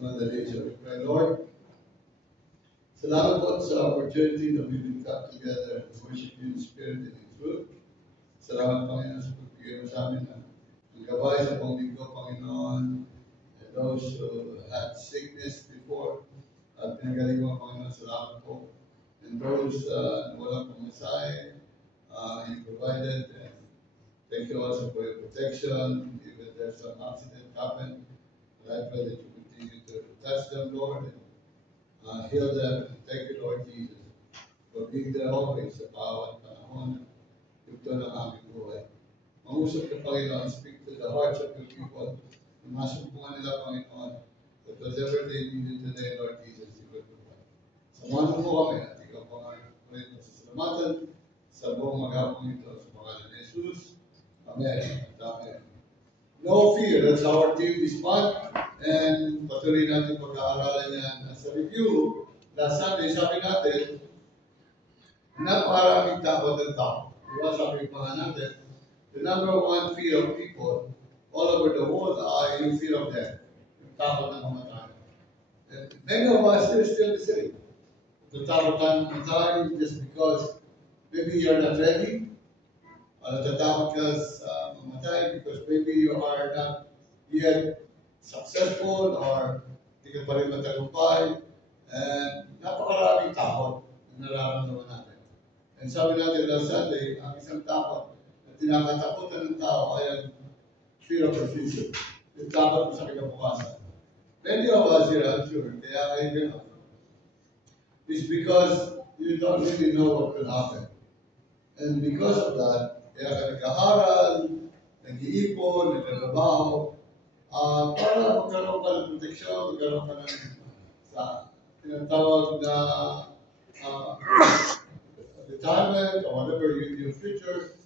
Madali siya. My Lord, salamat po sa opportunity that we can come together and worship you in spirit and in truth. Salamat, Panginoon, sa pagbigay mo sa amin ng gabay sa panglinggo, Panginoon, and those who had sickness before. At pinagaling mo, Panginoon, salamat po. And those na walang pumasay, you provided. And thank you also for your protection. Even there's some accident happened, but I pray that you continue to touch them, Lord, and heal them. And thank you, Lord Jesus, for being there always sa bawat panahon ito ng aming buhay. Mangusap ka, Panginoon, speak to the hearts of your people. Masumpungan nila, Panginoon, that whatever they needed today, Lord Jesus, you will provide. Samahan mo po kami at ikaw po nga sasalamatan sa buong maghapon ito sa pangalan ni Jesus. Amen. Amen. No fear, that's our theme this month. And patuloy natin pag-aaralan yan. As a review, last Sunday, sabi natin, napakaraming takot ng tao. Diba, sabi pa natin, the number one fear of people all over the world are yung fear of death. Yung takot ng mamatay. And many of us are still the same. The takot ng mamatay just because maybe you're not ready. Or natatakot ka sa mamatay because maybe you are not yet successful or hindi ka pa rin matagumpay. And napakaraming takot na nararamdaman natin. And sabi natin last Sunday, ang isang takot na tinakatakutan ng tao ay ang fear of the future. Yung takot mo sa kinabukasan. Many of us here, I'm sure, kaya kayo gano'n. It's because you don't really know what will happen. And because of that, kaya ka nag-aaral, nag-iipon, nagtrabaho, para magkaroon ka ng proteksyon, magkaroon ka ng tinatawag na retirement or whatever your future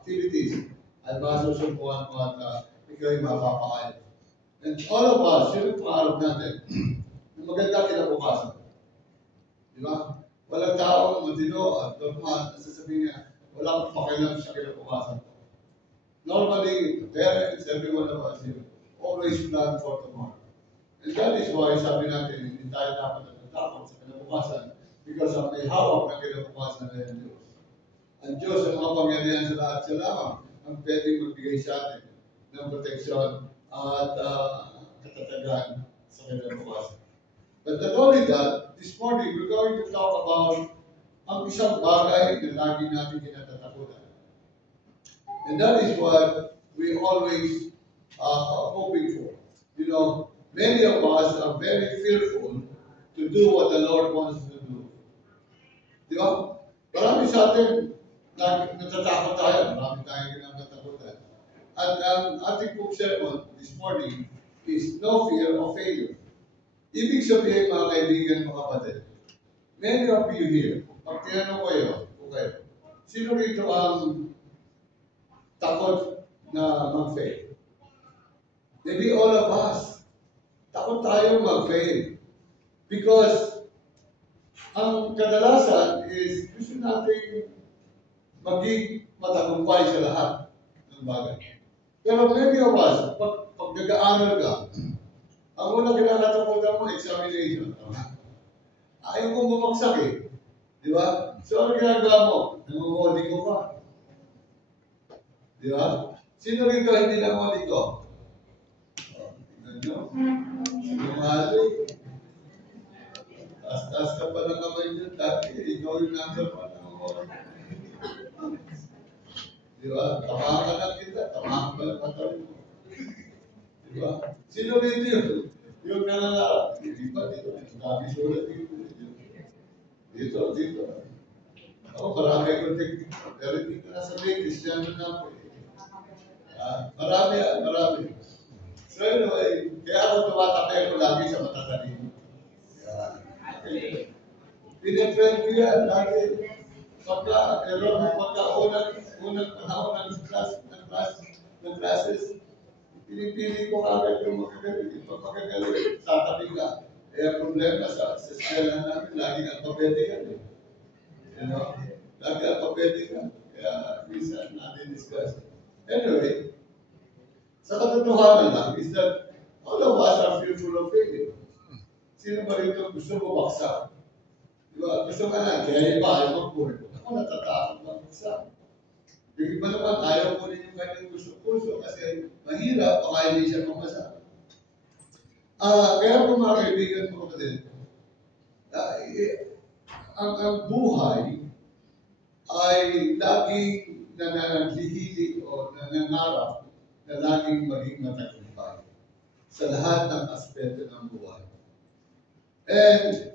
activities ay masusubukan mo at ikaw ay mapapaayos. And all of us, yun ang pangarap natin, na maganda kinabukasan. Di ba? Walang tao matino at normal na sasabihin niya, wala akong pakialam sa kinabukasan. Normally, parents, every one of us here, always plan for tomorrow. And that is why sabi natin, hindi tayo dapat natatakot sa kinabukasan because ang may hawak ng kinabukasan na yung Diyos. Ang Diyos, ang mga pangyarihan sa lahat siya lamang ang pwedeng magbigay sa atin ng proteksyon at katatagan sa kinabukasan. But not only that, this morning we're going to talk about ang isang bagay na lagi natin kinatatakutan. And that is what we always are hoping for. You know, many of us are very fearful to do what the Lord wants us to do. Di ba? Marami sa atin, natatakot tayo. Marami tayong kinatatakutan. At ang ating pong sermon this morning is no fear of failure. Ibig sabihin, mga kaibigan, mga kapatid, many of you here, pag tinanong kayo, okay, sino rito ang takot na mag-fail? Maybe all of us. Takot tayo mag-fail. Because ang kadalasan is gusto natin maging matagumpay sa lahat ng bagay. Pero many of us, pag nag-aaral ka, ang unang kinakatakutan mo, examination. Ayaw kong bumagsak eh. Di ba? So, ano ginagawa mo? Nangungodi ko pa. Di ba? Sino rito hindi nangungodi ko? Tingnan nyo. Sumali. Taas-taas ka pa ng kamay dyan. Dati, ikaw yung number one nangungodi. Di ba? Tamahan ka lang kita. Tamahan ka lang katawan mo. Di ba? Sino rito yun? Yung nangangarap. Di ba? Dito. Dami sulat dito. Dito. Ako, marami akong technique. Pero hindi ko nasabihin, Cristiano na ako. Marami. So anyway, kaya ako tumatapay ko lagi sa matatalino. Pinag-friend ko yan, lagi. Pagka unang panahon ng classes, pinipili ko kagad yung magagaling. Pag magagaling, tatabi ka. Kaya problema sa eskwela namin, laging alphabeti yan eh. You know? Lagi alphabeti yan. Kaya minsan natin discuss. Anyway, sa katotohanan lang is that all of us are fearful of failure. Sino ba rito gusto mo baksak? Diba? Gusto ka na, kaya iba ayaw mag-board. Ako natatakot mag-baksak. Yung iba naman, ayaw mo rin yung kanyang gusto-puso kasi mahirap, baka hindi siya mamasa. Kaya po mga kaibigan ko din, ang buhay ay laging nananatili o nanangarap na laging maging matagumpay sa lahat ng aspeto ng buhay. And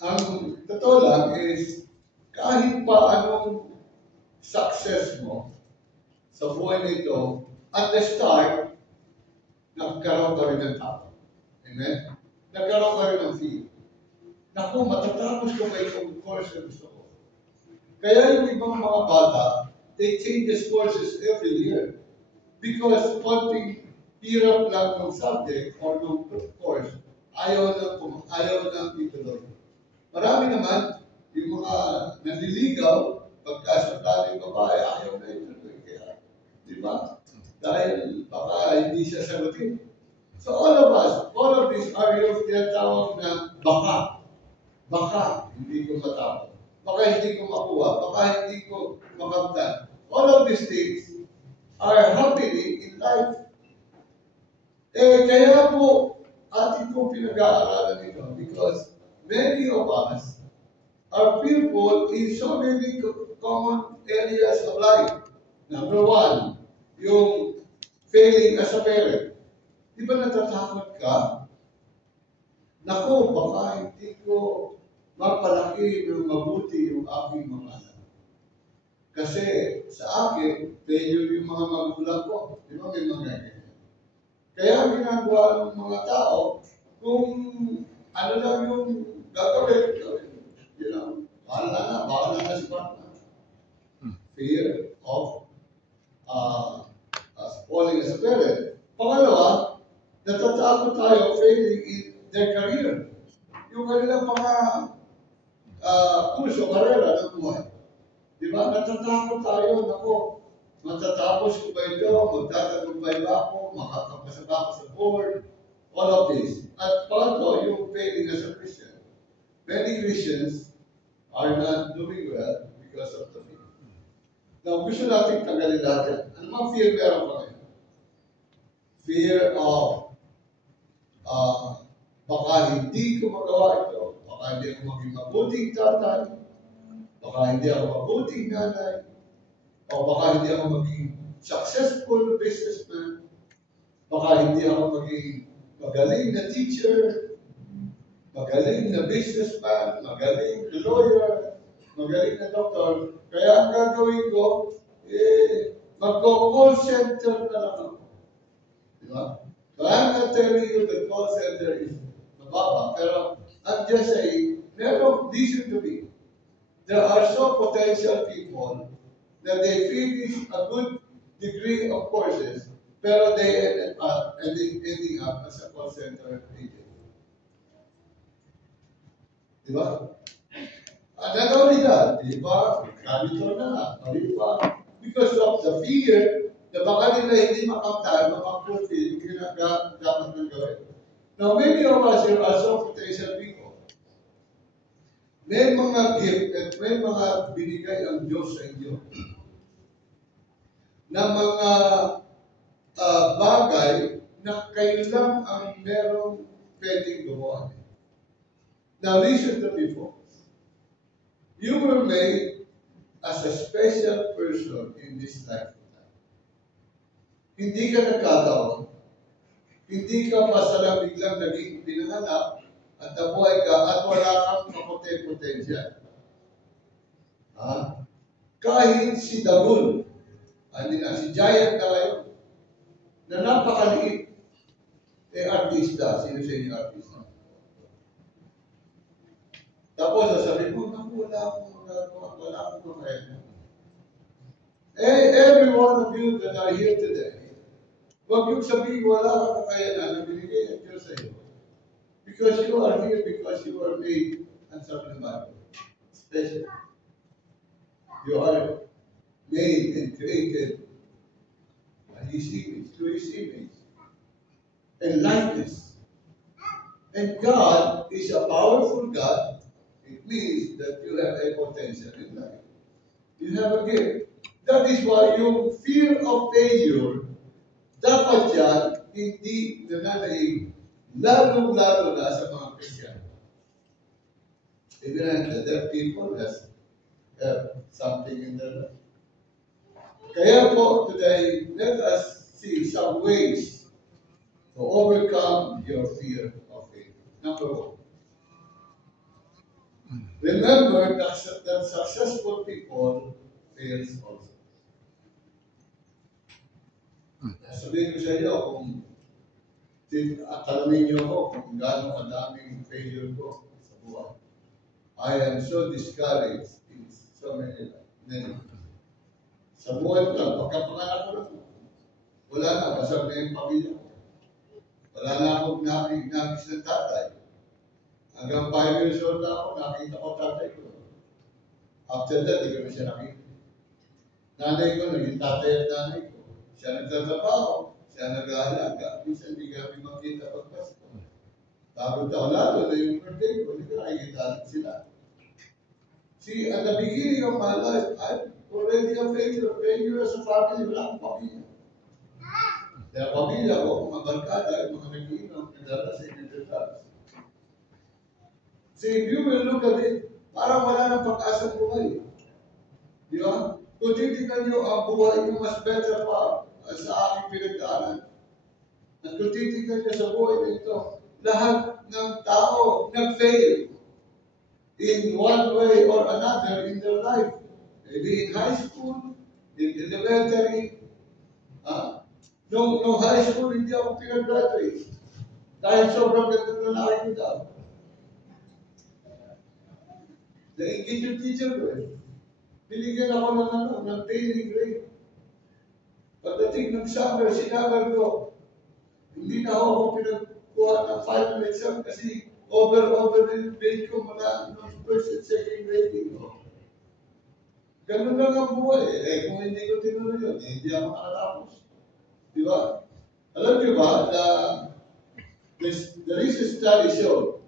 ang totoo lang is kahit pa anong success mo sa buhay nito, at the start, nagkaroon ka rin ng tao. Amen? Nagkaroon ka rin ng fear. Naku, matatapos ko ba itong course na gusto ko? Kaya yung ibang mga bata, they change the courses every year. Because konting hirap lang ng subject or ng course, ayaw nang ituloy. Marami naman, yung mga nanliligaw, pagka sa dating babae, ayaw na ituloy. Kaya, di ba? Dahil baka hindi siya sagutin. So all of us, all of these are yung tinatawag na baka hindi ko matapos. Baka hindi ko makuha. Baka hindi ko makamtan. All of these things are happening in life. Kaya po, atin po pinag-aaralan ito because many of us are fearful in so many common areas of life. Number one, yung failing as a parent. Di ba natatakot ka? Naku, baka hindi ko mapalaki ng mabuti yung aking mga anak. Kasi sa akin, failure yung mga magulang ko. Di ba may mga ganyan? Kaya ginagawa ng mga tao, kung ano lang yung gagawin, you know, bahala na si partner. Fear of falling as a parent. Pangalawa, natatakot tayo failing in their career. Yung kanilang mga kurso, karera ng buhay. Di ba? Natatakot tayo, nako, matatapos ko ba ito, magtatagumpay ba ako, makakapasa ba ako sa board, all of this. At pangatlo, yung failing as a Christian. Many Christians are not doing well because of the fear. Now, gusto natin tanggalin lahat yan. Ano mga fear meron pa ngayon? Fear of baka hindi ko magawa ito, baka hindi ako maging mabuting tatay, baka hindi ako mabuting nanay, o baka hindi ako maging successful businessman, baka hindi ako maging magaling na teacher, magaling na businessman, magaling na lawyer, magaling na doktor. Kaya ang gagawin ko, mag-call center na lang ako. Diba? So I'm not telling you that call center is mababa, pero I'm just saying, listen to me. There are so potential people that they finish a good degree of courses, pero they ending up as a call center agent. Diba? Not only that, diba? Ganito na, diba? Because of the fear, na baka nila hindi makamtan, makapulfill yung dapat ng gawin. Now, many of us here are so potential people. May mga gift at may mga binigay ang Diyos sa inyo na mga bagay na kayo lang ang merong pwedeng gumawa. Now, listen to me, folks. You were made as a special person in this life. Hindi ka nagkataon. Hindi ka basta biglang naging pinanganak at nabuhay ka at wala kang kapotensya. Kahit si Dagul, si Giant na ngayon, na napakaliit, artista. Sino siya yung artista? Tapos sasabihin mo, wala akong makaya. Every one of you that are here today, huwag yung sabihin, wala kang kakayanan na binigay ng Diyos sa iyo. Because you are here, because you are made, and sabi ng Bible, special. You are made and created. His image, to His image and likeness. And God is a powerful God. It means that you have a potential in life. You have a gift. That is why yung fear of failure, dapat yan hindi nananaig, lalong-lalo na sa mga Christian. Even other people have something in their life. Kaya po today, let us see some ways to overcome your fear of failure. Number one, remember that successful people fails also. Sabihin ko sa inyo kung tanongin niyo ako kung gaano kadaming failure ko sa buhay. I am so discouraged in so many. Sa buhay ko lang, pagkapanganak ko lang, wala na, basag na yung pamilya ko. Wala na akong nakis ng tatay. Hanggang 5 years old na ako, nakita ko tatay ko. After that, di ko na siya nakita. Nanay ko, naging tatay at nanay ko. Siya nagtatrabaho, siya nag-aalaga. Minsan hindi kami makita pag Pasko. Bago taon lalo na yung birthday ko, hindi ko nakikita sila. See, at the beginning of my life, I'm already a failure. Failure as a family, wala akong pamilya. Kaya pamilya ko, mga barkada, mga nag-iinom, nagdala sa inyo. See, if you will look at it, parang wala nang pag-asang buhay. Di ba? Kung titignan nyo ang buhay nyo, mas better pa sa aking pinagdaanan. At kung titignan nyo sa buhay na ito, lahat ng tao nag-fail in one way or another in their life. Maybe in high school, in elementary. Nung high school, hindi ako pinag-graduate. Dahil sobrang ganda ng lalaki ko daw. Naingit yung teacher ko eh. Binigyan ako ng failing grade. Pagdating ng summer, sinabi ko, hindi na ako pinagkuha ng final exam kasi over yung grade ko mula ng first and second grade ko. Ganun lang ang buhay eh. Kung hindi ko tinuloy yun, hindi ako nakatapos. Di ba? Alam niyo ba, there is a study show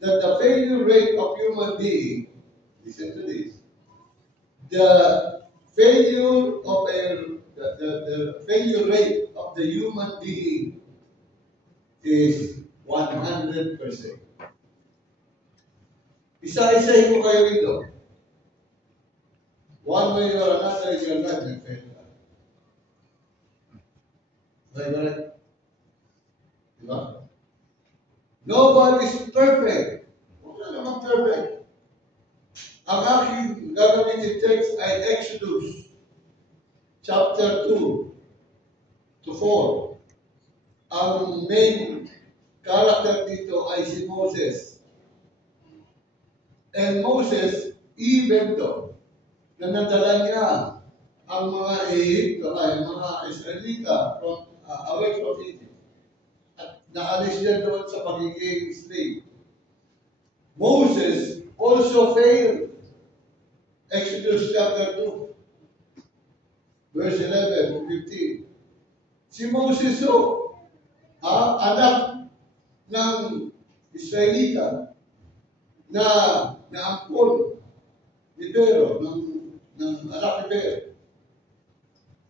that the failure rate of human being, listen to this, the failure rate of the human being is 100%. Isa-isahin ko kayo rito. One way or another in your life, may fail ka. Right? Diba? Nobody is perfect. Wala naman perfect. Ang aking gagawin ni text ay Exodus chapter 2 to 4. Ang main character dito ay si Moses. And Moses, even though na nadala niya ang mga Egypto ay mga Israelita from away from Egypt at naalis niya doon sa pagiging slave. Moses also failed. Exodus chapter 2 verse 11 to 15. Si Moses anak ng Israelita na naampon ni Pero, ng anak ni Pero.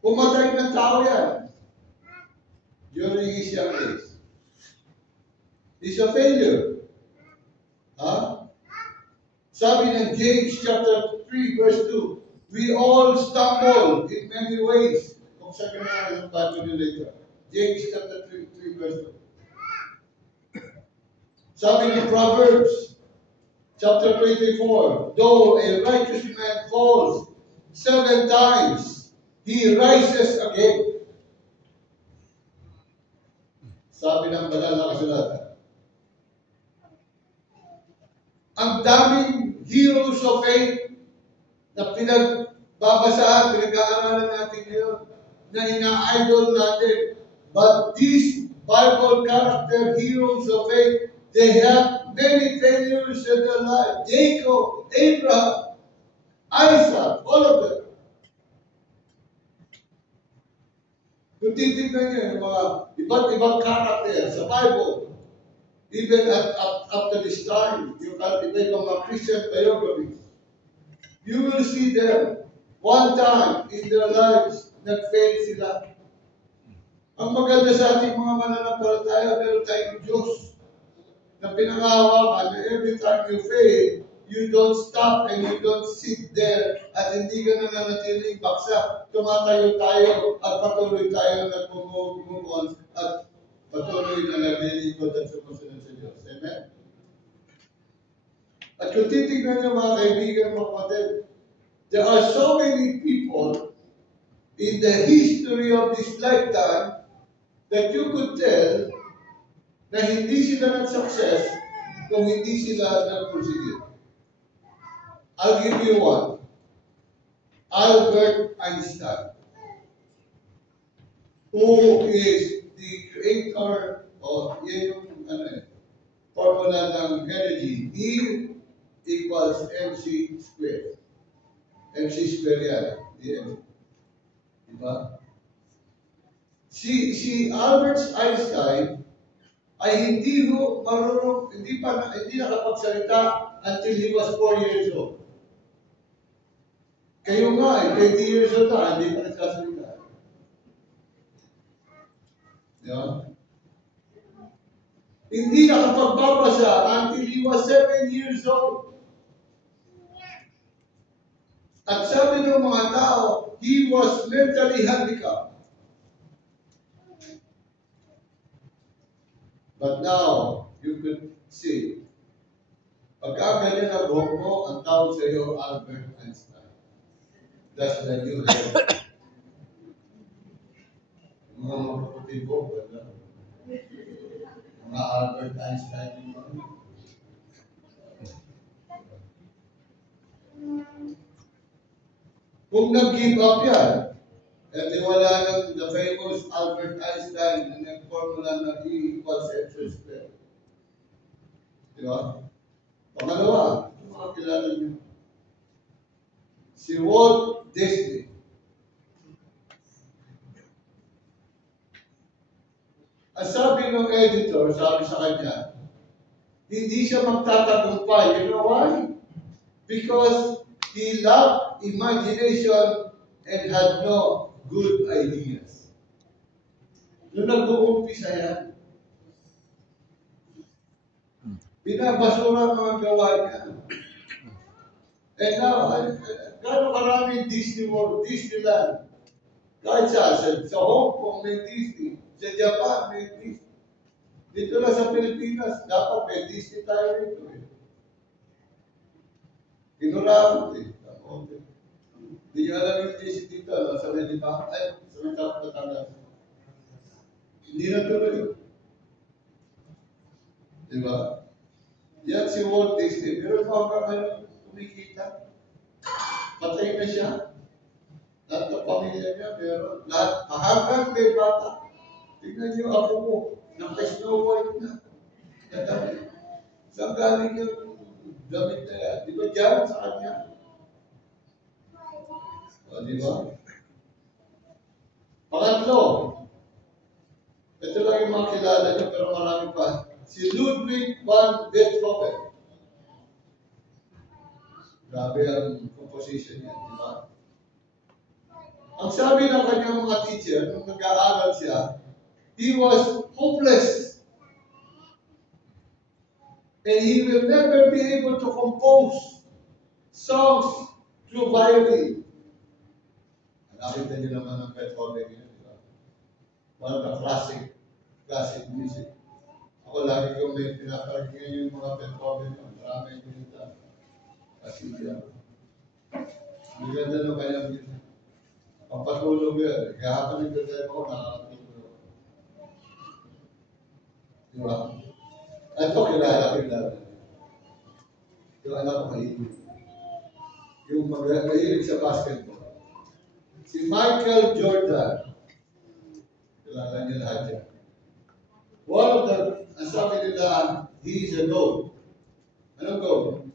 Pumatay ng tao yan during his young days. He's a failure. Sabi ng James chapter 3 verse 2, we all stumble in many ways. Kung sa kanila yung Bible later. James chapter 3 verse 2. Sabi ng Proverbs chapter 24, though a righteous man falls 7 times, he rises again. Sabi ng banal na kasulatan. Ang daming heroes of faith na pinagbabasahan, pinag-aaralan natin ngayon, na ina-idol natin. But these Bible character heroes of faith, they have many failures in their life. Jacob, Abraham, Isaac, all of them. Kung titignan nyo yung mga iba't ibang character sa Bible, even up to this time, you can iba-ibang mga Christian biographies, you will see them one time in their lives, nag-fail sila. Ang maganda sa ating mga mananampalataya, meron tayong Diyos na pinangahawakan na every time you fail, you don't stop and you don't sit there at hindi ka nananatiling baksak. Tumatayo tayo at patuloy tayo nag-move on at patuloy na naglilingkod at sumusunod sa Diyos. Amen? At kung titignan niyo mga kaibigan, mga kapatid, there are so many people in the history of this lifetime that you could tell na hindi sila nag-success kung hindi sila nag-pursige. I'll give you one. Albert Einstein, who is the creator of yung formula ng energy, E equals mc squared. MC squared yan. Diba? Si Albert Einstein ay hindi marunong, hindi nakapagsalita until he was 4 years old. Kayo nga 20 years old na, hindi pa nagsasalita. Yeah. Hindi nakapagbabasa until he was 7 years old. At sabi ng mga tao, he was mentally handicapped. But now, you could see, pagkaganyan na buhok mo, ang tawag sa iyo, Albert Einstein. That's the new head. Mga mapuputi buhok, wala. Mga Albert Einstein yung mga. Kung nag-give up yan, at wala ng the famous Albert Einstein na nag-formula na E equals mc squared. Di ba? Pangalawa, mga kilala niyo. Si Walt Disney. Ang sabi ng editor, sabi sa kanya, hindi siya magtatagumpay. You know why? Because he lacked imagination and had no good ideas. Nung nag-uumpisa yan, binabasura ang mga gawa niya. And now, gano'ng karaming Disney World, Disneyland. Kahit sa Hong Kong may Disney, sa Japan may Disney. Dito lang sa Pilipinas, dapat may Disney tayo rito eh. Kinurakot eh. Hindi nyo alam yung Disney dito, sa Medipa, sa Medipa Batangas. Hindi na tuloy. Diba? Yan si Walt Disney. Pero hanggang ngayon, kumikita. Patay na siya. Lahat ng pamilya niya, pero lahat, hanggang may bata. Tingnan niyo ako mo, naka-Snow White na. Saan galing yung damit na yan? Di ba dyan sa kanya? O, di ba? Pangatlo, ito lang yung mga kilala niyo, pero marami pa. Si Ludwig van Beethoven. Grabe ang composition niya, di ba? Ang sabi ng kanyang mga teacher, nung nag-aaral siya, he was hopeless. And he will never be able to compose songs through violin. Nakita niyo naman ang Beethoven yun, di ba? One of the classic music. Ako lagi ko may pinapakinggan yung mga Beethoven yun. Maraming pinita. Kasi yan. Ang ganda ng kanyang music. Pampatulog yan. Kaya habang nagdadrive ako, nakakatulog. Di ba? Ito kilala. Yung anak ko mahilig. Yung mahilig sa basketball. Si Michael Jordan. Kilala niya lahat yan. One of the, ang sabi nila, he is a GOAT. Anong GOAT?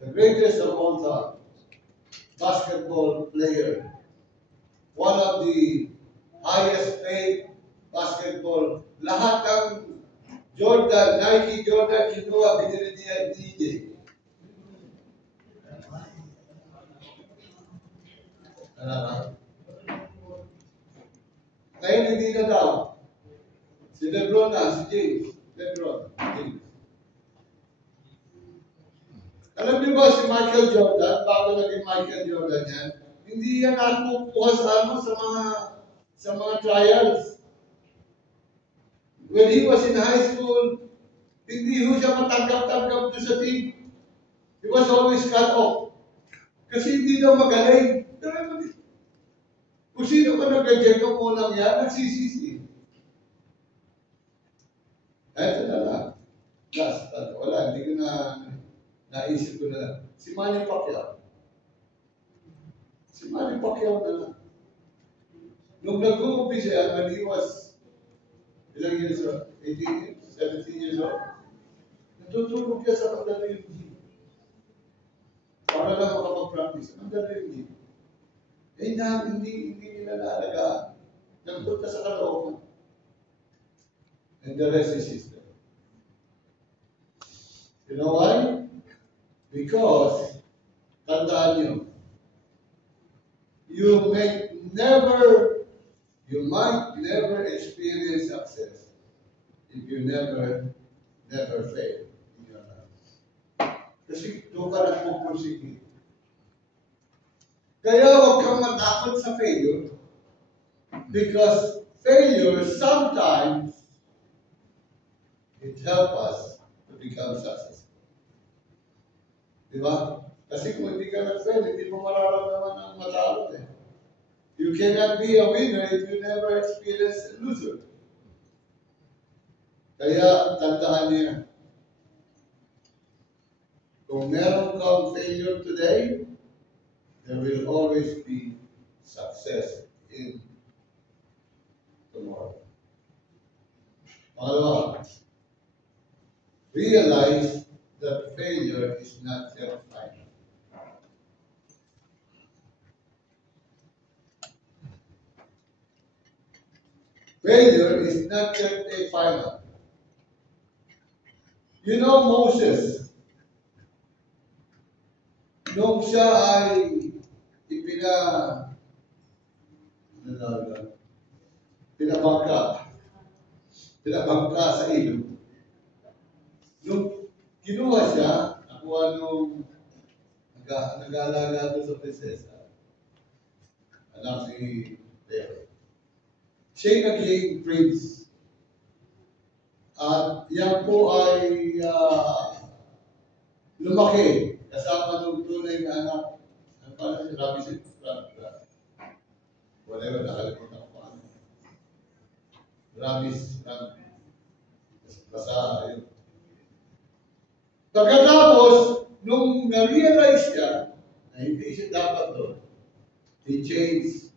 The greatest of all time. Basketball player. One of the highest paid basketball. Lahat ng Jordan, Nike, Jordan, kinuha, binili niya DJ. Ano ba? Ngayon hindi na daw. Si Lebron na, si James. Lebron, James. Alam niyo ba si Michael Jordan, bago naging Michael Jordan yan, hindi yan nakukuha sa mga trials. When he was in high school, hindi ho siya matanggap-tanggap doon sa team. He was always cut off. Kasi hindi daw magaling. Kung sino ka nag-reject ng unang yan, nagsisisi. Ito na lang. Last, wala, hindi ko na naisip ko na lang. Si Manny Pacquiao. Si Manny Pacquiao na lang. Nung nag-uumpisa yan, when he was, ilang years old? 18 years? 17 years old? Natutulog siya sa pagdala yung gym. Para lang makapag-practice. Ang dala yung gym. Eh na, hindi nila naalagaan. Nagpunta sa kalooban. And the rest is history. You know why? Because, tandaan nyo, you might never experience success if you never fail in your life. Kasi doon ka nagpupursige. Kaya huwag kang matakot sa failure because failure sometimes it helps us to become successful. Diba? Kasi kung hindi ka nag-fail, hindi mo mararamdaman ang matalo eh. You cannot be a winner if you never experience a loser. Kaya tandaan niya, kung meron kang failure today, there will always be success in tomorrow. Pangalawa, realize that failure is not your final. Failure is not yet a final. You know Moses, nung siya ay pinabangka sa ilog. Nung kinuha siya, nakuha nung nag-aalaga doon sa prinsesa, anak si Pharaoh. Siya'y naging prince. At yan po ay lumaki kasama ng tunay na anak. Ano pa si Ramses? Whatever, nakalimutan ko paano. Ramis. Basta, ayun. Pagkatapos, nung na-realize siya na hindi siya dapat doon, he changed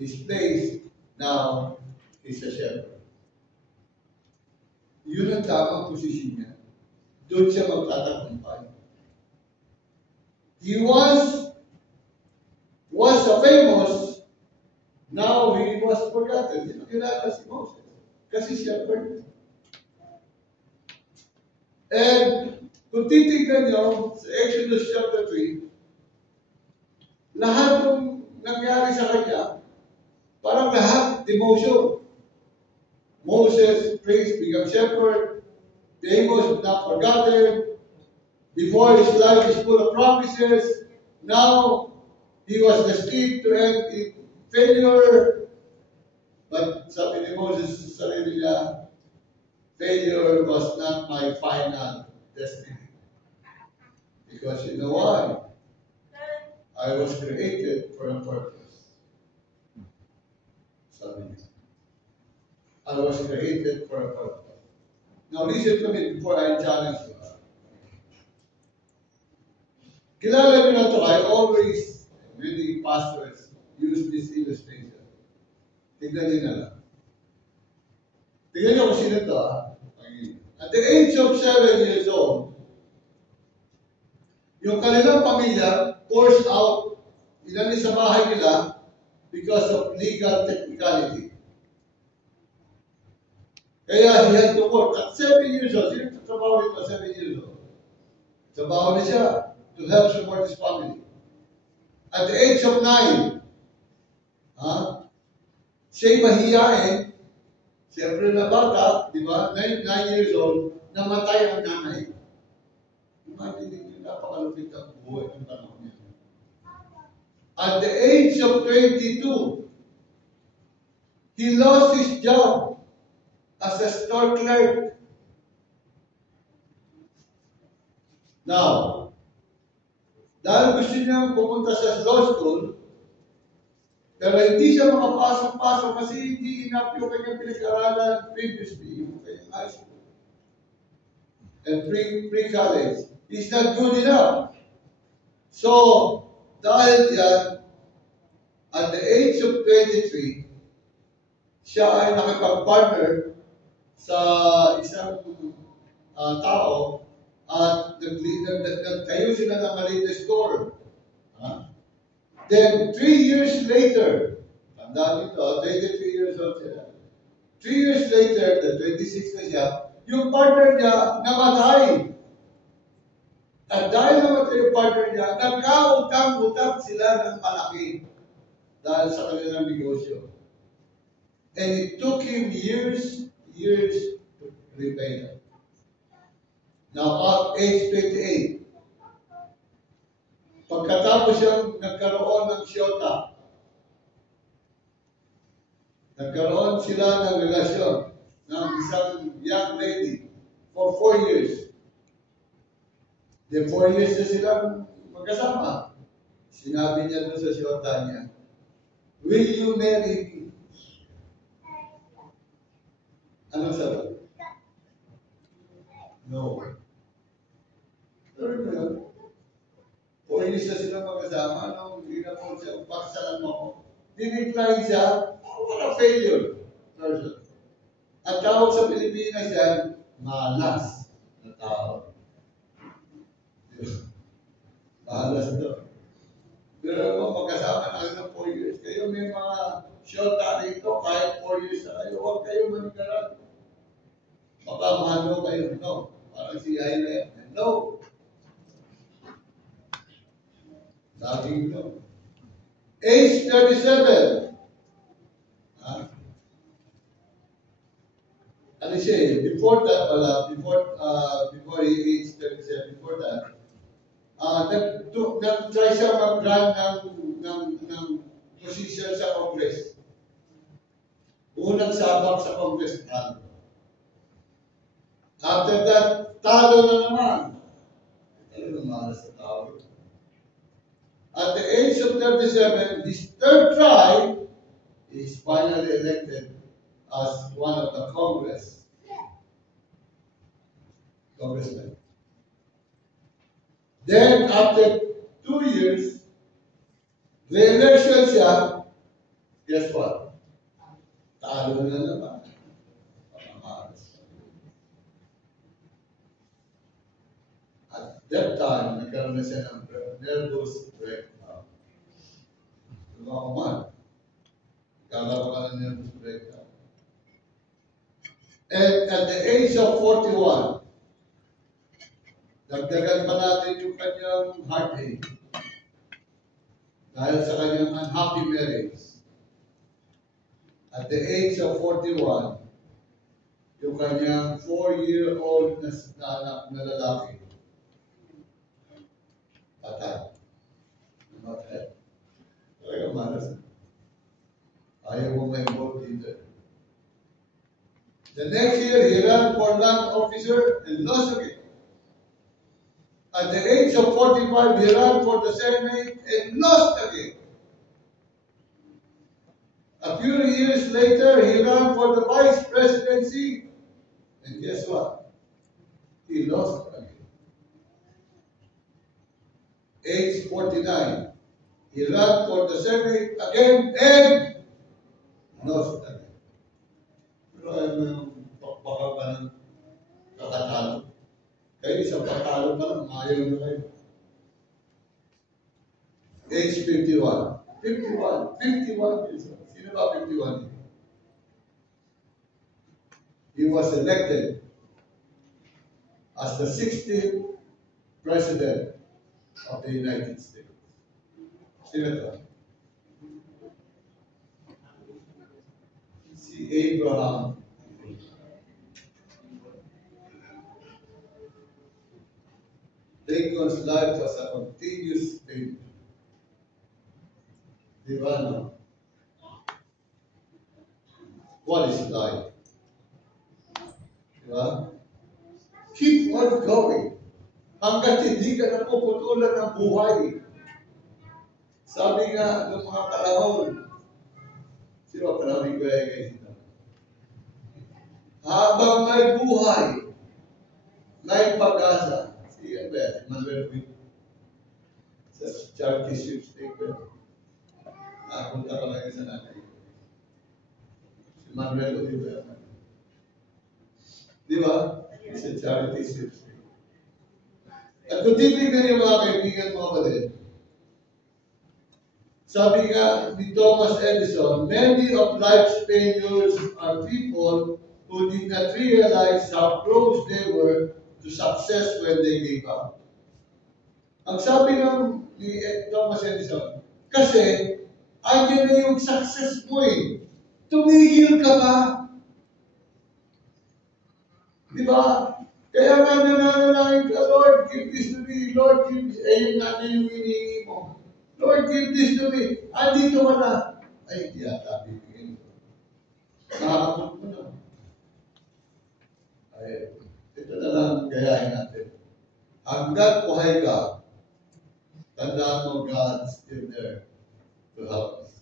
his place. Now, he's a shepherd. Yun ang tamang posisyon niya. Doon siya magtatagumpay. He was a famous, now he was forgotten. Hindi nakilala si Moses. Kasi shepherd. And kung titignan nyo sa Exodus chapter 3, lahat ng nangyari sa kanya, parang lahat demotion. Moses, priest, become shepherd. Amos, not forgotten. Before his life is full of promises. Now, he was destined to end in failure. But sabi ni Moses sa sarili niya, failure was not my final destiny. Because you know why? I was created for a purpose. Sabi niya. I was created for a purpose. Now listen to me before I challenge you. Kilala niyo na ito, I always, many pastors use this illustration. Tignan niyo na lang. Tignan niyo kung sino ito. At the age of 7 years old, yung kanilang pamilya forced out, inalis sa bahay nila because of legal technicality. Kaya he had to work at 7 years old. Sino trabaho nito at 7 years old? Trabaho na siya to help support his family. At the age of 9, siya'y mahihain, siyempre na bata, di ba? 9 years old, namatay ang nanay. Imagine nyo, napakalupit ang buhay ng panahon niya. At the age of 22, he lost his job as a store clerk. Now, dahil gusto niya pumunta sa law school, pero hindi siya makapasok-pasok kasi hindi enough yung kanyang pinag-aralan previously, yung kanyang high school and pre-college. He's not good enough. So, dahil yan, at the age of 23, siya ay nakipag-partner sa isang tao at nagtayo sila ng maliit na store. Then, 3 years later, tandaan nito, 23 years old sila. 3 years later, the 26 na siya, yung partner niya namatay. At dahil namatay yung partner niya, nagkautang-utang sila ng malaki dahil sa kanilang negosyo. And it took him years to repay them. Now, at age 28, pagkatapos siyang nagkaroon ng siyota, nagkaroon sila ng relasyon ng isang young lady for 4 years. Then 4 years na silang magkasama. Sinabi niya doon sa siyota niya, "Will you marry me?" Anong sabi? No. Pero yun, 4 years na silang magkasama, nung hindi na po siya, paksalan mo ako. Dinecline siya, what a failure person. At tawag sa Pilipinas yan, malas na tao. Malas ito. Pero kung magkasama na ng 4 years, kayo may mga shota rito, kahit 4 years na kayo, huwag kayo manigaran. Baka mahalo kayo, no? Parang si Yaira, no. Laging no. Age 37. Ano siya eh, before that pala, before he age 37, before that, nag-try siya mag-run ng position sa Congress. Unang sabak sa Congress. After that, talo na naman. Talagang malas sa tao. At the age of 37, his third try, he is finally elected as one of the congressmen. Then, after 2 years, re-election siya, guess what? Talo na naman. At that time, nagkaroon na siya ng nervous breakdown. Diba ko man? Nagkakaroon ka ng nervous breakdown. And at the age of 41, dagdagan pa natin yung kanyang heartache dahil sa kanyang unhappy marriage. At the age of 41, yung kanyang 4-year-old na anak na lalaki, patay. Namatay. Talaga malas. Ayaw mo ma-involve dito. The next year, he ran for land officer and lost again. At the age of 45, he ran for the Senate and lost again. A few years later, he ran for the vice presidency, and guess what? He lost again. Age 49, he ran for the Senate again and lost again. Pero baka pa ng kakatalo. Kayo isang patalo pa lang, ayaw na kayo. Age 51 years old. Sino ba 51? he was elected as the 16th President of the United States. Senator. Si Abraham Lincoln's life was a continuous thing. Di ba, no? What is life? Di ba? Keep on going. Hanggat hindi ka napuputulan ng buhay. Sabi nga ng mga panahon, sino panahon ko ay habang may buhay, may pag-asa. Si Manuel Vic, sa charity ship statement. Napunta ko lang sa nanay. Si Manuel Oliver. Di ba? It's a charity ship statement. At kung titignan yung mga kaibigan mga kapatid, sabi nga ni Thomas Edison, many of life's failures are people who did not realize how close they were to success when they gave up. Ang sabi ng ni Thomas Edison, kasi andyan na yung success mo eh. Tumigil ka ba? Di ba? Kaya nga nananalangin ka, Lord, give this to me. Lord, give this. Ayun natin yung hinihingi mo. Lord, give this to me. Andito ka na. Ay, hindi ata bibigyan ko. Nakakapot mo na. Ay, ito na lang gayahin natin. Hanggat buhay ka, tandaan mo God's still there to help us.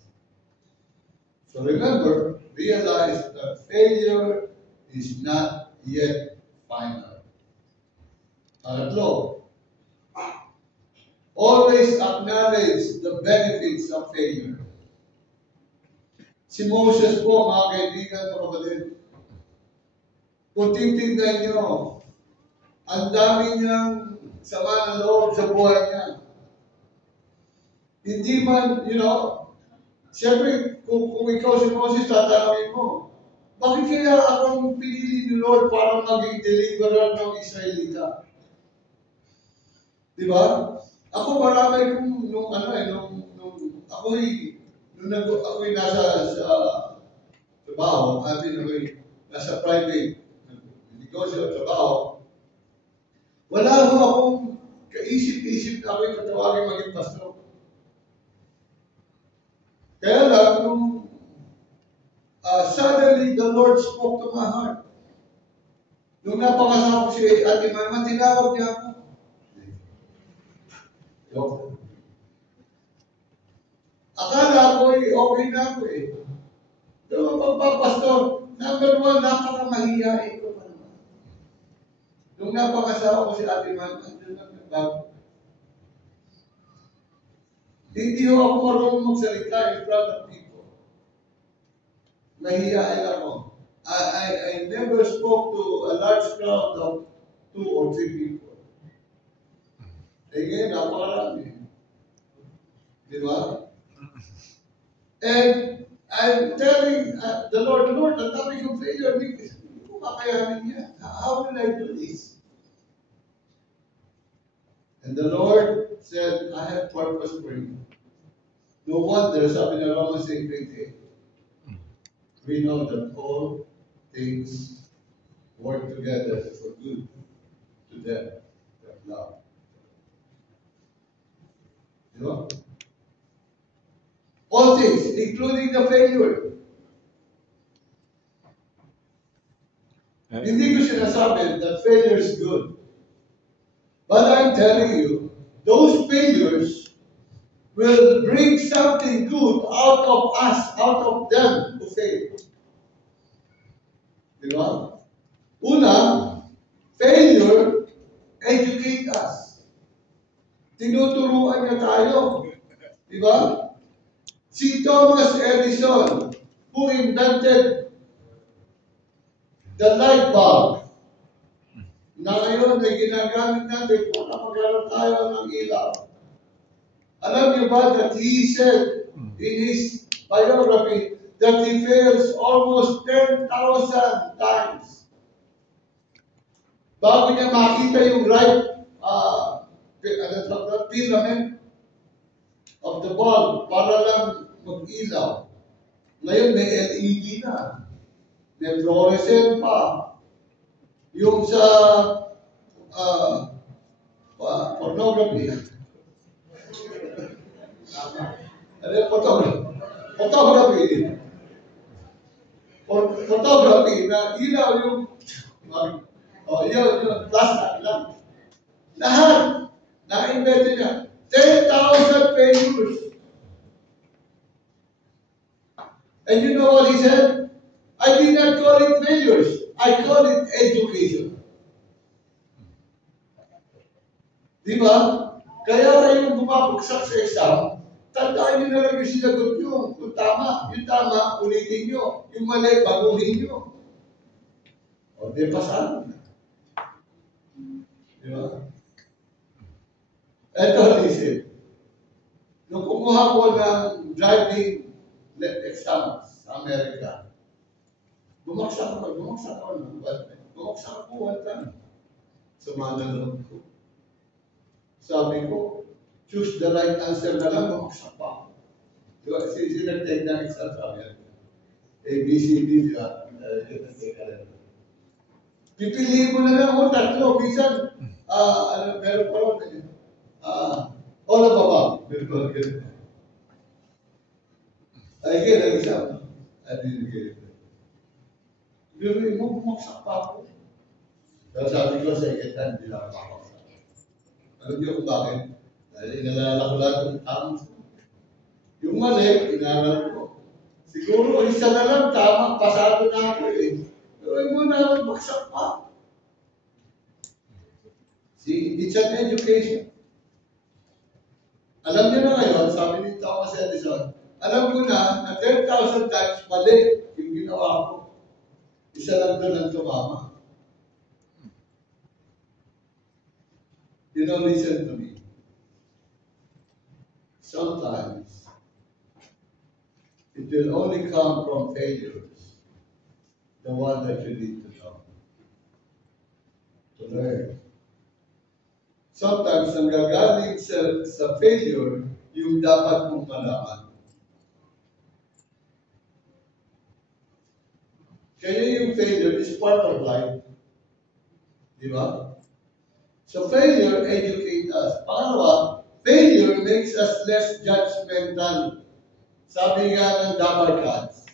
So remember, realize that failure is not yet final. Pangatlo, always acknowledge the benefits of failure. Si Moses po, mga kaibigan, mga kapatid, kung titignan nyo, ang dami niyang sama ng loob sa buhay niya. Hindi man, siyempre, kung ikaw si Moses, tatanungin mo, bakit kaya akong pinili ni Lord para maging deliverer ng Israelita? Di ba? Ako marami nung ako'y nasa sa trabaho, ako'y nasa private negosyo at trabaho, wala ho akong kaisip-isip na ako'y tatawagin maging pastor. Kaya lang, suddenly the Lord spoke to my heart. Nung napakasama ko si Ate Mama, tinawag niya ako. Akala ko okay na ako eh. Pero pagpapastor, number one, napakamahiyain ko pa naman. Nung napakasawa ko si Ate Mama, doon lang nagbago. Hindi ho ako marunong magsalita in front of people. Mahiyain ako. I never spoke to a large crowd of 2 or 3 people. Eh ngayon, napakarami. Di ba? And I'm telling the Lord, ang dami kong failure, hindi ko kakayanin niya. How will I do this? And the Lord said, I have purpose for you. No wonder, sabi na Romans 8:28, we know that all things work together for good to them that love. You know? All things, including the failure. Hindi ko sinasabi that failure is good. But I'm telling you, those failures will bring something good out of us, out of them who fail. Di ba? Una, failure educate us. Tinuturuan niya tayo. Di ba? Si Thomas Edison, who invented the light bulb, na ngayon ay ginagamit natin para magkaroon tayo ng ilaw. Alam niyo ba that he said in his biography that he fails almost 10,000 times Bago niya makita yung right filament of the bulb para lang mag-ilaw. Ngayon may LED na. May fluorescent pa. Yung sa pornography. Ano yung photography? Photography na ilaw yung yun, plastic lang. Lahat, na-invento niya. 10,000 failures. And you know what he said? I did not call it failures. I call it education. Di ba? Kaya yung bumabagsak sa exam, tandaan nyo na lang yung sinagot nyo. Kung tama, yung tama, ulitin nyo. Yung mali, baguhin nyo. O, di pasahan. Di ba? Ito, listen. Nung kumuha ko ng driving exam sa Amerika, bumagsak ako one time. Sumanalog ko. Sabi ko, choose the right answer na lang, bumagsak pa ako. Diba? Kasi nag-take ng exam sa Amerika. A, B, C, D, diba? Pipiliin mo na lang ako tatlo. Bisan, meron pa rin. All of above. Meron pa rin. I get an exam. I didn't get it. Pero mo, bumagsak pa ako. Pero sabi ko sa ikitan, hindi lang ako. Alam niyo kung bakit? Dahil inalala ko lahat ng tama. Yung mali, inaral ko. Siguro isa na lang, tama, pasado na ako eh. Pero mo na, baksak pa. See, it's an education. Alam niyo na ngayon, sabi ni Thomas Edison, alam ko na 10,000 times mali yung ginawa ko. Isa lang doon ang tumama. You know, listen to me. Sometimes, it will only come from failures, the one that you need to know, to learn. Sometimes, nanggagaling sa failure, yung dapat mong malaman. Kaya yung failure is part of life. Di ba? So failure educates us. Pangalawa, failure makes us less judgmental. Sabi nga ng Dabarkats,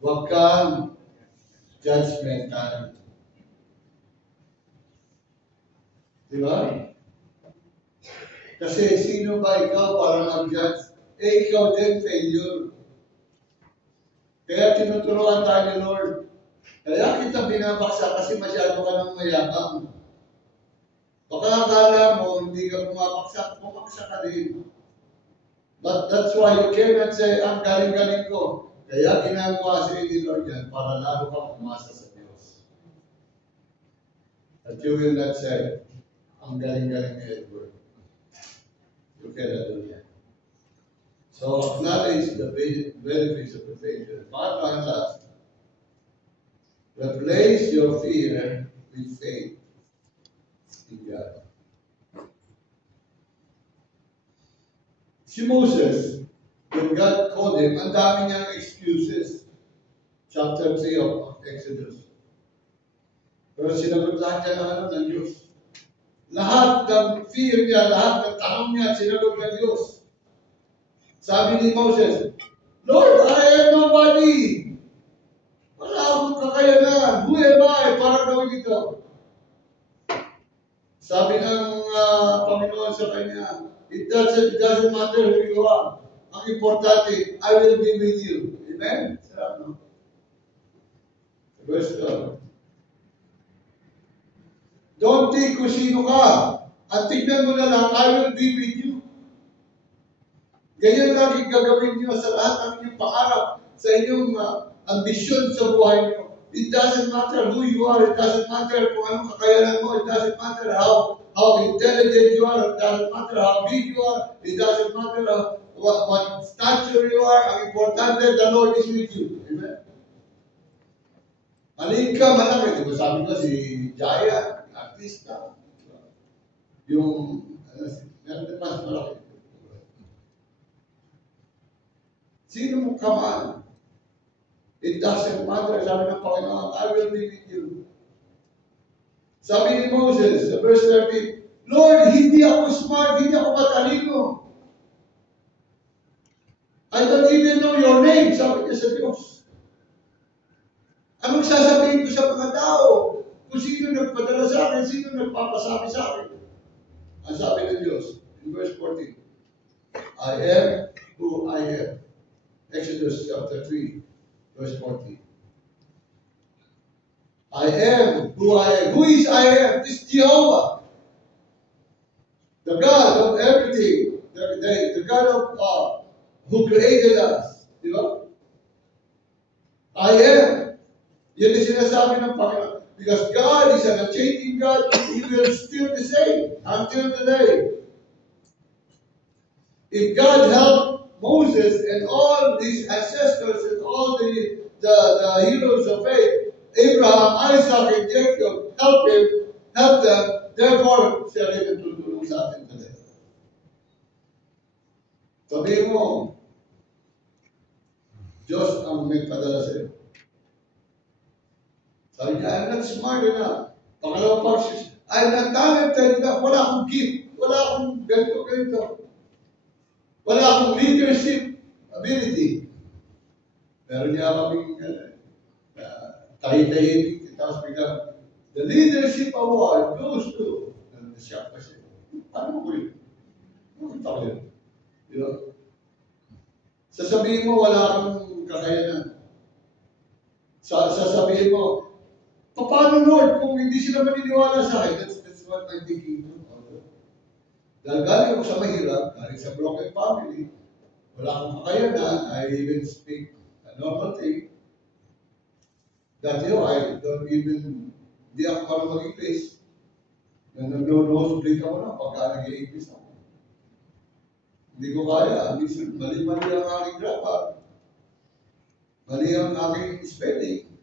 huwag kang judgmental. Di ba? Kasi sino ba ikaw para mag-judge? Eh, ikaw din failure. Kaya tinuturuan tayo ni Lord. Kaya kita binabaksa kasi masyado ka nang mayabang. Baka akala mo, hindi ka pumapaksak ka din. But that's why you cannot say, ang galing-galing ko. Kaya ginagawa sa ni Lord yan para lalo ka umasa sa Diyos. That you will not say, ang galing-galing ni Edward. You cannot do that. So, acknowledge the benefits of the failure. Part and last, replace your fear with faith in God. Si Moses, when God called him, ang dami niyang excuses. Chapter 3 of Exodus. Pero sinagot lahat niya ng Diyos. Lahat ng fear niya, lahat ng tanong niya, sinagot ng Diyos. Sabi ni Moses, Lord, I am nobody. Wala akong kakayanan. Who am I para gawin ito? Sabi ng Panginoon sa kanya, it doesn't matter who you are. Ang importante, I will be with you. Amen? Sarap, no? Verse 12. Don't think kung sino ka. At tignan mo na lang, I will be with you. Ganyan lagi gagawin niyo sa lahat ng inyong pangarap, sa inyong ambisyon sa buhay niyo. It doesn't matter who you are. It doesn't matter kung anong kakayanan mo. It doesn't matter how intelligent you are. It doesn't matter how big you are. It doesn't matter what stature you are. Ang importante, the Lord is with you. Amen? Maliit ka, malaki. Diba sabi ko si Jaya, artista. Yung, meron din mas malaki. Sino mo ka man? It doesn't matter. Sabi ng Panginoon, I will be with you. Sabi ni Moses, sa verse 13, Lord, hindi ako smart, hindi ako matalino. I don't even know your name, sabi niya sa Diyos. Anong sasabihin ko sa mga tao? Kung sino nagpadala sa akin, sino nagpapasabi sa akin? Ang sabi ng Diyos, in verse 14, I am who I am. Exodus chapter 3, verse 14. I am who I am. Who is I am? This is Jehovah. The God of everything. The God of who created us. Di ba? I am. Yan yung sinasabi ng Panginoon. Because God is an unchanging God, He will still the same until today. If God helped Moses and all these ancestors and all the heroes of faith, Abraham, Isaac, and Jacob, help them, therefore, siya rin ang tutulong sa atin today. Sabihin mo, Diyos ang may padala sa iyo. Sabi niya, I'm not smart enough. Pangalawang pag-sis, I'm not talented enough. Wala akong gift. Wala akong ganito. Wala akong leadership ability. Meron niya kaming tahi-tahimik. Tapos bigla, the leadership award goes to, siya pa siya. Paano ko yun? Ano ko yun? You know? Sasabihin mo, wala akong kakayanan. Sasabihin mo, paano Lord kung hindi sila maniniwala sa akin? That's what I'm thinking. Dahil galing ako sa mahirap, galing sa broken family, wala akong kakayanan, I even speak a normal thing. That I don't even, hindi ako parang mag-English. Nag-nosebleed ako na pagka nag-i-English ako. Hindi ko kaya, mali-mali ang aking grammar. Mali ang aking spelling.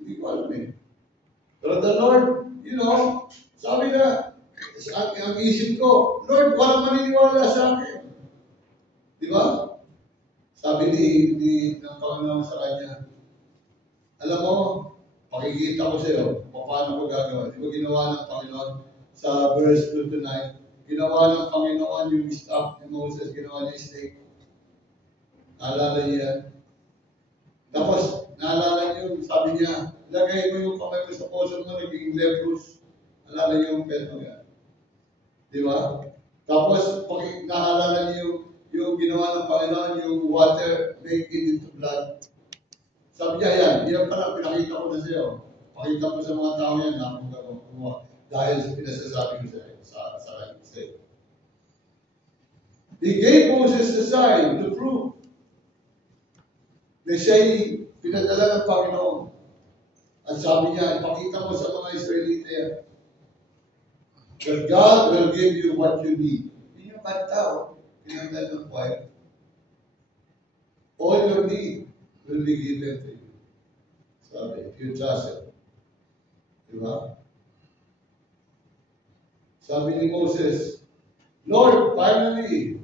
Hindi ko alam eh. Pero the Lord, you know, sabi na, ang isip ko, Lord, walang maniniwala sa akin. Di ba? Sabi ng Panginoon sa kanya, alam mo, pakikita ko sa iyo, paano ko gagawa. Di ba ginawa ng Panginoon sa verse 2 to 9, ginawa ng Panginoon yung staff ni Moses, ginawa niya yung snake. Naalala niya. Tapos, naalala niyo, sabi niya, lagay mo yung kamay mo sa puso mo, naging leprous. Naalala niyo yung pento niya. Di ba? Tapos, naalala niyo yung ginawa ng Panginoon, yung water, make it into blood. Sabi niya, yan pala, pinakita ko na sa iyo. Pakita mo sa mga tao yan, kumuha. Dahil sa pinasasabi ko sa iyo. He gave Moses the sign to prove na siya'y pinadala ng Panginoon. At sabi niya, ipakita mo sa mga Israelite yan. That God will give you what you need. Yun yung kanta, pinagdala ng choir. All your need will be given to you. Sabi, if you trust Him. Diba? Sabi ni Moses, Lord, finally,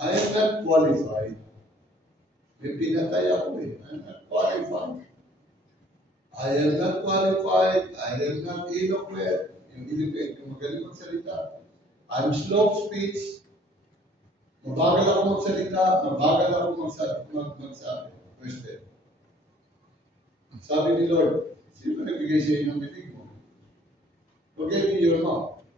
I am not qualified. May pinatay ako eh. I'm not qualified. I am not qualified. I am not eloquent. Yung eloquent, yung magaling magsalita. I'm slow of speech. Mabagal ako magsalita. Mabagal ako magsabi. Verse 10. Sabi ni Lord, sino nagbigay sa inyo ng bibig mo? Forget me your mouth.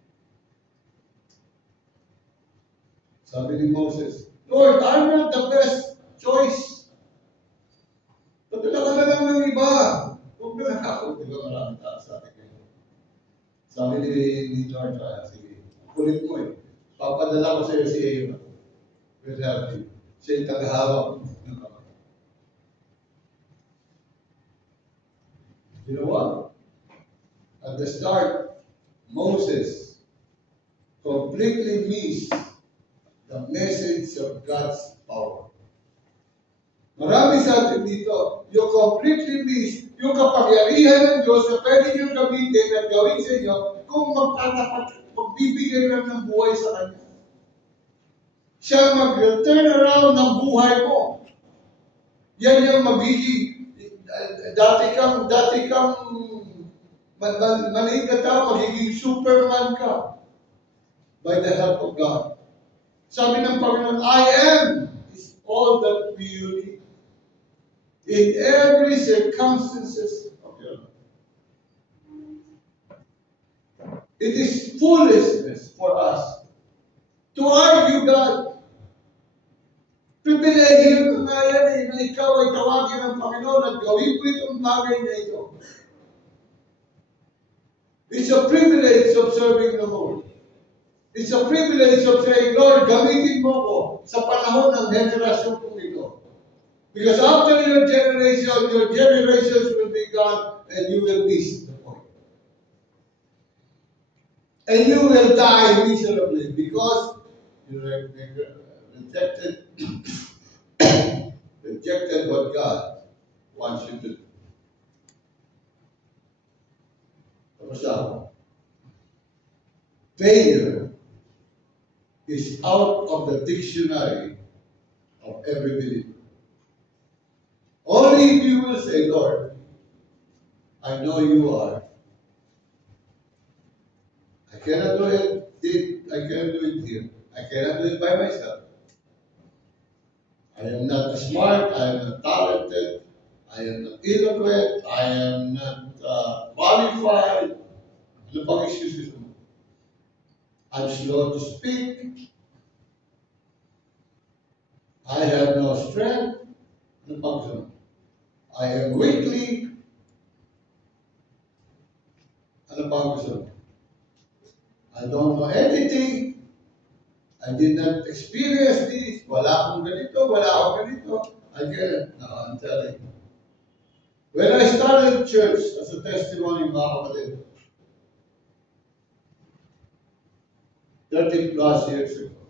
Sabi ni Moses, Lord, I'm not the best choice. Padala ka na lang ng iba. Huwag na lang ako. Di ba maraming tao sa atin ngayon? Sabi ni Lord, sige, kulit mo eh. Papadala ko sa iyo si Aaron. Will help you. Siya yung tagahawak ng kamay. You know what? At the start, Moses completely missed the message of God's power. Marami sa atin dito, you completely miss yung kapangyarihan ng Diyos na pwede niyong gamitin at gawin sa inyo kung magtatapat, magbibigay lang ng buhay sa Kanya. Siya mag-turn around ng buhay mo. Yan yung magiging, dati kang maliit na tao, magiging Superman ka by the help of God. Sabi ng Panginoon, I am is all that we need. In every circumstances of your life. It is foolishness for us to argue God. Pribilehiyo ko nga yan na ikaw ay tawagin ng Panginoon at gawin ko itong bagay na ito. It's a privilege of serving the Lord. It's a privilege of saying, Lord, gamitin mo ko sa panahon ng henerasyon kong ito. Because after your generations will be gone and you will miss the point. And you will die miserably because you rejected what God wants you to do. Tapos ako, failure is out of the dictionary of every believer. Only if you will say, Lord, I know you are. I cannot do it. I cannot do it here. I cannot do it by myself. I am not smart. I am not talented. I am not eloquent. I am not qualified. Ano pang excuses mo? I'm slow to speak. I have no strength. Ano pang gusto mo? I am weakly. Ano pa gusto mo? I don't know anything. I did not experience this. Wala akong ganito. Wala akong ganito. I get it. No, I'm telling you. When I started church as a testimony, mga kapatid, 30 plus years ago,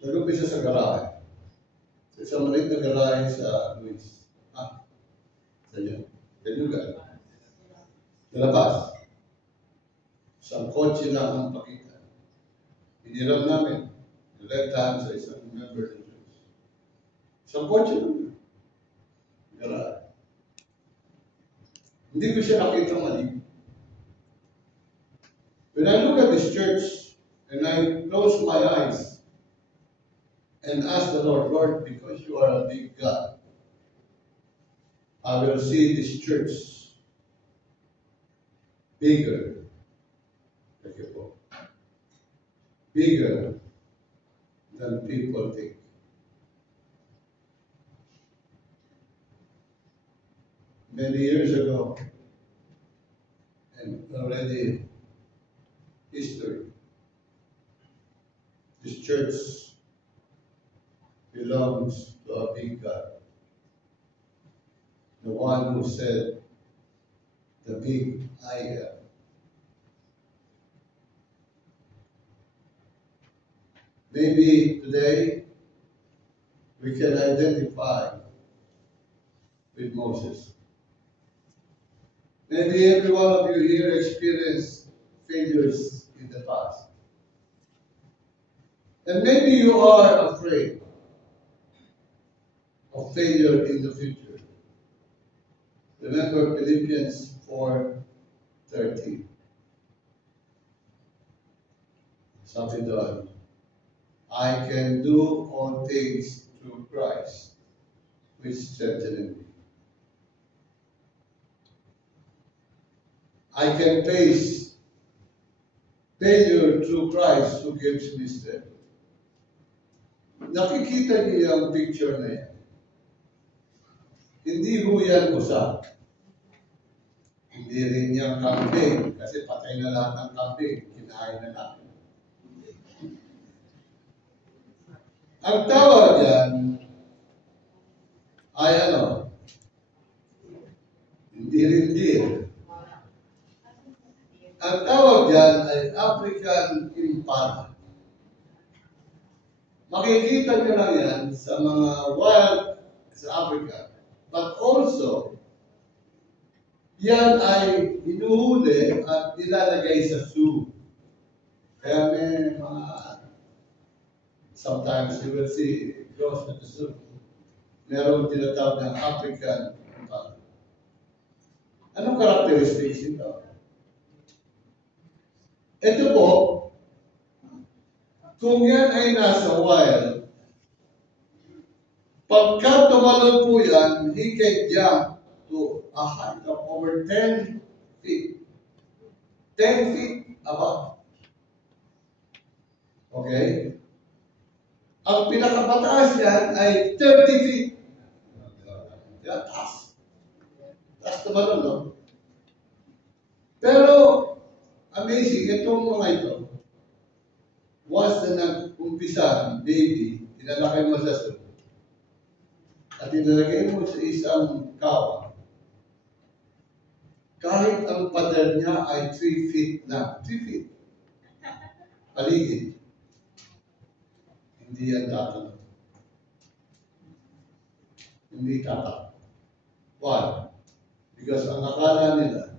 nag-umpisa sa garahe. Sa maliit na garahe sa Luis. Sa inyo. Sa labas. Sa kotse lang ang pakita. Hiniram namin. Nilagtahan sa isang member ng Diyos. Sa kotse lang. Garahe. Hindi ko siya nakita mali. When I look at this church and I close my eyes and ask the Lord, Lord, because you are a big God, I will see this church bigger. Bigger than people think. Many years ago, and already history, this church belongs to a big God. The one who said, the big I am. Maybe today we can identify with Moses. Maybe every one of you here experienced failures in the past. And maybe you are afraid of failure in the future. Remember Philippians 4:13. Sabi doon, I can do all things through Christ, which strengthens me. I can face failure through Christ who gives me strength. Nakikita niyo yung picture na yan. Hindi ho yan usap. Hindi rin yung kambing, kasi patay na lahat ng kambing, kinain na natin. Ang tawag yan ay ano? Hindi rin deer. Ang tawag yan ay African Impala. Makikita nyo lang yan sa mga wild sa Africa. But also, yan ay hinuhuli at nilalagay sa zoo. Kaya may mga, sometimes you will see goes to the zoo. Meron tinatawag ng African impala. Anong characteristics ito? Ito po, kung yan ay nasa wild, pagka tumalon po yan, he can jump to a height of over 10 feet. 10 feet above. Okay? Ang pinakamataas yan ay 30 feet. Yan, taas. Taas tumalon, no? Pero, amazing, itong mga ito, once na nag-umpisa, baby, inalaki mo sa soup, at inalagay mo sa isang kawa, kahit ang pader niya ay 3 feet na, 3 feet, paligid, hindi yan tatanong. Hindi tatanong. Why? Because ang akala nila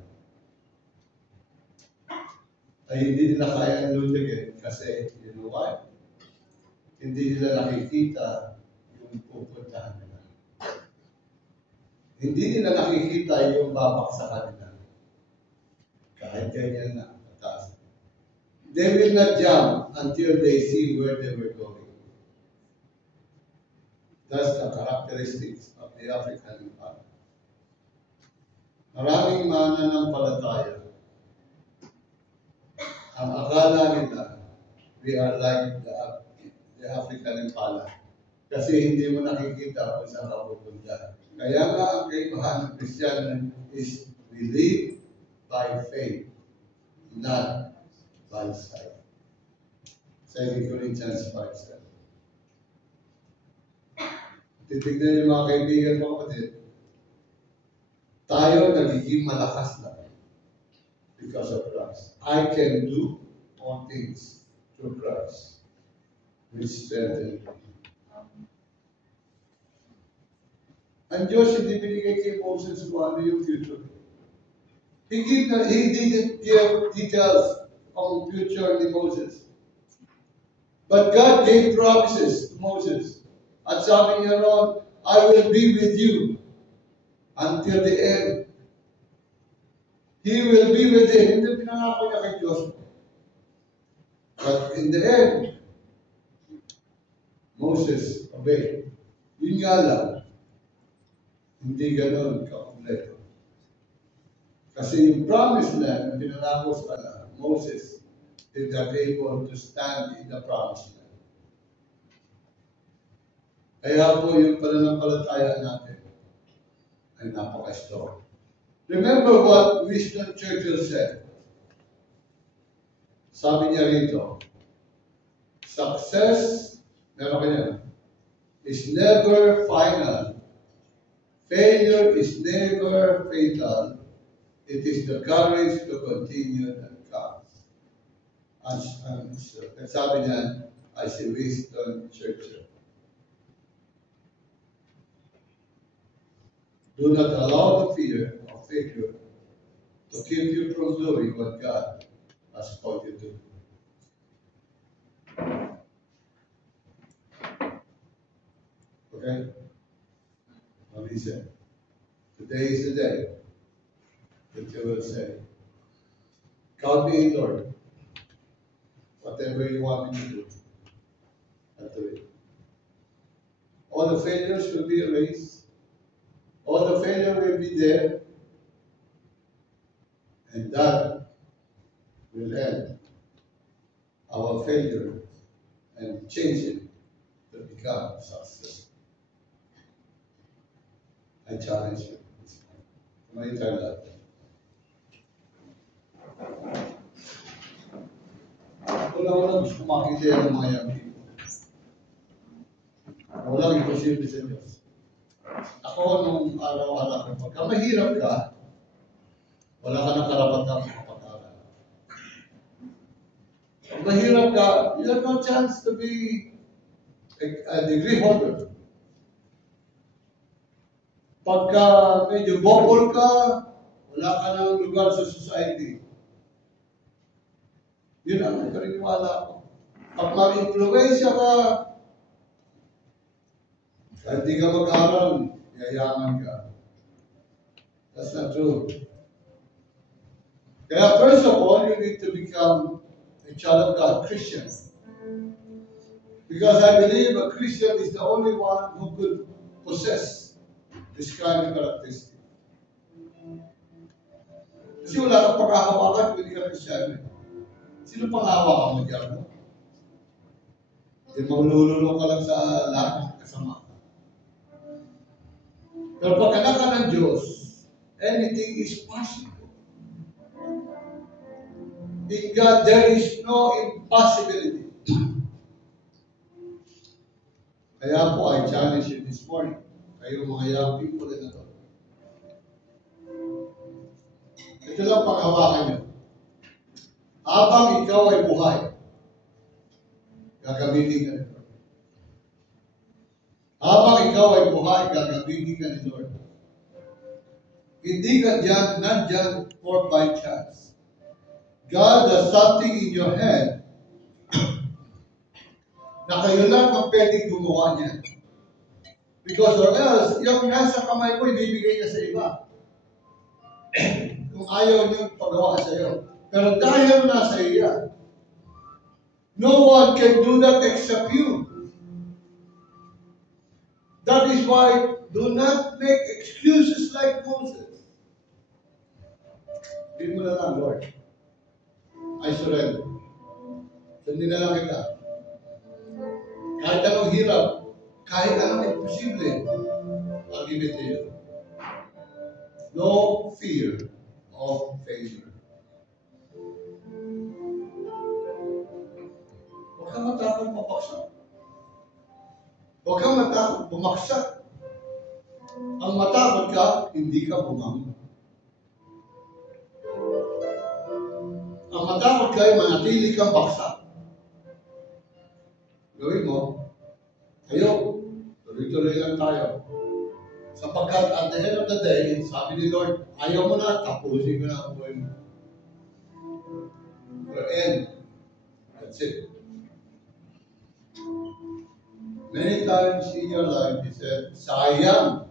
ay hindi nila kayang lulugin kasi, you know why? Hindi nila nakikita yung pupuntahan nila. Hindi nila nakikita yung babaksakan nila. Kahit ganyan na, mataas. They will not jump until they see where they were going. That's the characteristics of the African impala. Maraming mananampalataya. Ang akala nila, we are like the African impala. Kasi hindi mo nakikita kung saan ka pupunta. Kaya nga ang kaibahan ng Kristiyano is we live by faith, not by sight. 2 Corinthians 5:7. Titignan yung mga kaibigan mga kapatid, tayo nagiging malakas na because of Christ. I can do all things through Christ, which strengthens me. Ang Diyos hindi binigay kay Moses kung ano yung future. He didn't give details on future ni Moses. But God gave promises to Moses. At sabi niya ron, I will be with you until the end. He will be with him. Hindi pinangako niya kay Diyos. But in the end, Moses obeyed. Yun nga lang, hindi ganon ka-kompleto. Kasi yung promised land na pinangako sa Moses did not able to stand in the promised land. Kaya po yung pananampalataya natin ay napaka-strong. Remember what Winston Churchill said. Sabi niya rito, success, meron kanya, is never final. Failure is never fatal. It is the courage to continue that counts. And sabi niya, ay si Winston Churchill. Do not allow the fear of failure to keep you from doing what God has called you to. Okay? Now listen. Today is the day that you will say, count me in, Lord. Whatever you want me to do, I'll do it. All the failures will be erased. All the failure will be there. And that will end our failure and change it to become success. I challenge you. Can I try that? Wala gusto makita ng mga young people. Walang imposible sa Diyos. Ako nung araw-araw, pagka mahirap ka, wala ka ng karapatan sa kapag-aral. Pag mahirap ka, you have no chance to be a degree holder. Pagka medyo bobol ka, wala ka ng lugar sa society. Yun ang paniniwala ko. Pag ma-influensya ka, kahit di ka mag-aral, yayaman ka. That's not true. Kaya first of all, you need to become a child of God, Christian. Because I believe a Christian is the only one who could possess this kind of characteristic. Kasi wala kang pagkakawakan kung hindi ka Christian. Sino pang-hawakan mo dyan? Maulululo ka lang sa lahat ng kasama. Pero pag anak ka ng Diyos, anything is possible. In God, there is no impossibility. Kaya po, I challenge you this morning. Kayo mga young people na ito. Ito lang panghawakan nyo. Habang ikaw ay buhay, gagamitin ka ni Lord. Habang ikaw ay buhay, gagamitin ka ni Lord. Hindi ka dyan, nandyan for by chance. God does something in your head na kayo lang ang pwedeng gumawa niya. Because or else, yung nasa kamay mo, ibibigay niya sa iba. Kung ayaw niyong pagawa sa iyo. Pero dahil nasa iya, no one can do that except you. That is why do not make excuses like Moses. Hindi mo na lang, Lord. I surrender. Sundin na lang kita. Kahit anong hirap, kahit anong imposible, I'll give it to you. No fear of failure. Huwag kang matakot mapaksak. Huwag kang matakot bumaksak. Ang matakot ka, hindi ka bumangon. Ang matakot ka ay manatili kang baksak. Gawin mo, kayo, tuloy-tuloy lang tayo. Sapagkat at the end of the day, sabi ni Lord, ayaw mo na, tapusin ko na ang buhay mo. For end. That's it. Many times in your life, he said, sayang.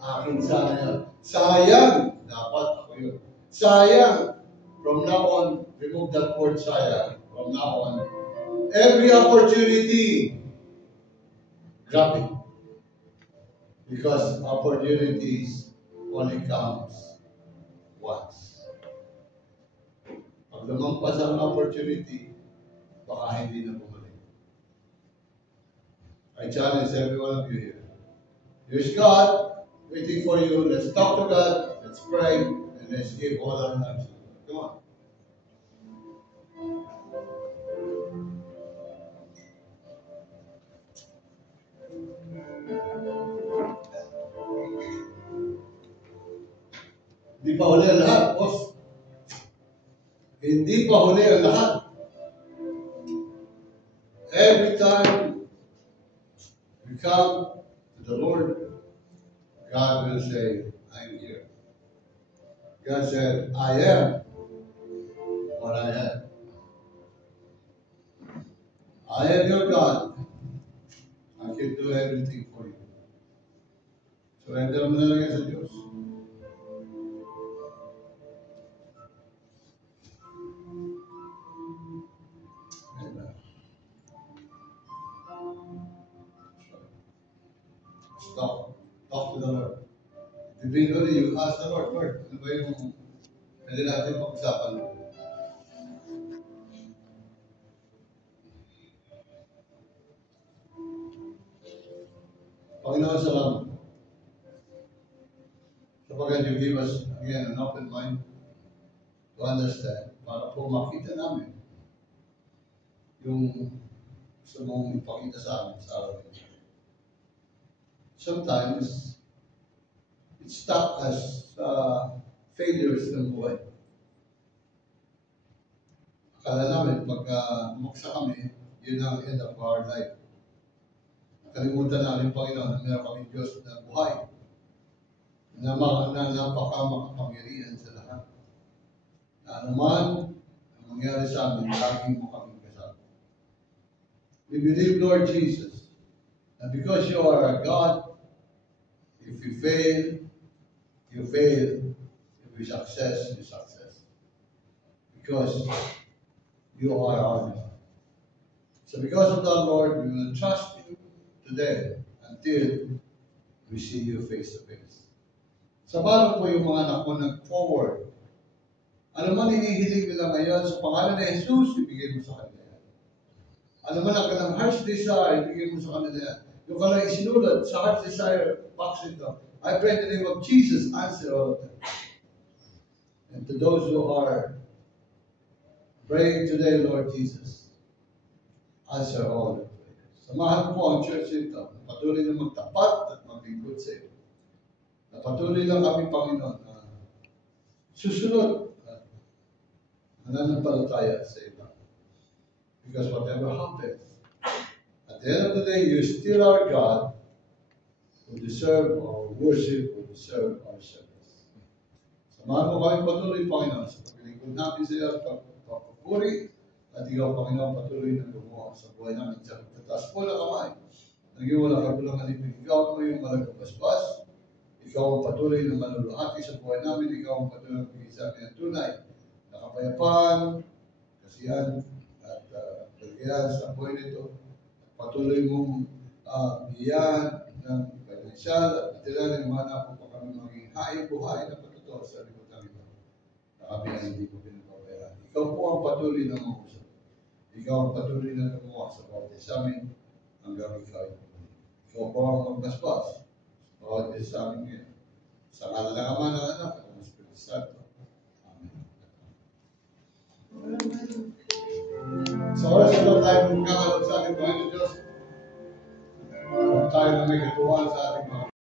Akin sana yan. Sayang. Dapat ako yun. Sayang. From now on, remove that word sayang. From now on, every opportunity, grab it. Because opportunities only comes once. Pag lumampas ang opportunity, baka hindi na bumalik. I challenge every one of you here. Here's God waiting for you. Let's talk to God. Let's pray. And let's give all our lives. Come on. Hindi pa huli ang lahat, boss. Hindi pa huli ang lahat. Every time we come to the Lord, God will say, I'm here. God said, I am what I am. I am your God. I can do everything for you. Surrender mo na lang yan sa Diyos. Stop. Talk to the Lord. Individually, you ask the Lord, Lord, ano ba yung pwede natin pag-usapan? Panginoon, salamat. Sapagkat you give us, again, an open mind to understand, para po makita namin yung gusto mong ipakita sa amin sa araw nito. Sometimes, it's stuck as failures ng buhay. Akala namin, pagka bumagsak kami, yun ang end of our life. kalimutan natin, Panginoon, na meron kami Diyos na buhay, na napakamakapangyarihan sa lahat. Na anuman ang mangyari sa amin, lagi mo kami kasama. We believe, Lord Jesus, and because you are a God, if you fail, you fail. If you success, you success. Because you are our God. So because of that, Lord, we will trust you today until we see you face to face. Sabahan po yung mga anak mo nag-forward. Ano man hinihiling nila ngayon sa pangalan ni Jesus, ibigay mo sa kanila yan. Ano man ang kanilang heart's desire, ibigay mo sa kanila yan. Yung kanilang isinulat sa heart's desire box ito, I pray in the name of Jesus, answer all of them. And to those who are praying today, Lord Jesus, answer all the prayers. Samahan po ang church ito, patuloy na magtapat at maglingkod sa iyo. Na patuloy lang kami, Panginoon, na susunod at mananampalataya sa iba. Because whatever happens, at the end of the day, you're still our God who deserve our worship, who deserve our service. Samahan mo kami patuloy, Panginoon, sa paglingkod namin sa iyo at pagpapuri. At ikaw, Panginoon, patuloy na gumawa sa buhay namin sa pagtataas po na kamay. Naging wala ka pulang alipin. Ikaw naman yung malagpaspas. Ikaw ang patuloy na maluluhati sa buhay namin. Ikaw ang patuloy na bigay sa amin ang tunay na kapayapaan, kasiyan, at kaligayahan sa buhay nito. Patuloy mong bigyan ng potensyal at matila ng mga napo pa kami maging buhay na patuto sa libutan ito. Na kami ang hindi ko pinapabayaan. Ikaw po ang patuloy na mahusap. Ikaw ang patuloy na gumawa sa bawat isa amin hanggang ikaw. Ikaw po ang magmaspas sa bawat isa sa amin ngayon. Sa ngalan ng Ama ng Anak at ng Espiritu Santo. Amen. Sa oras ito tayo magkakalap sa ating Panginoon Diyos. Tayo na may katuwaan sa ating mga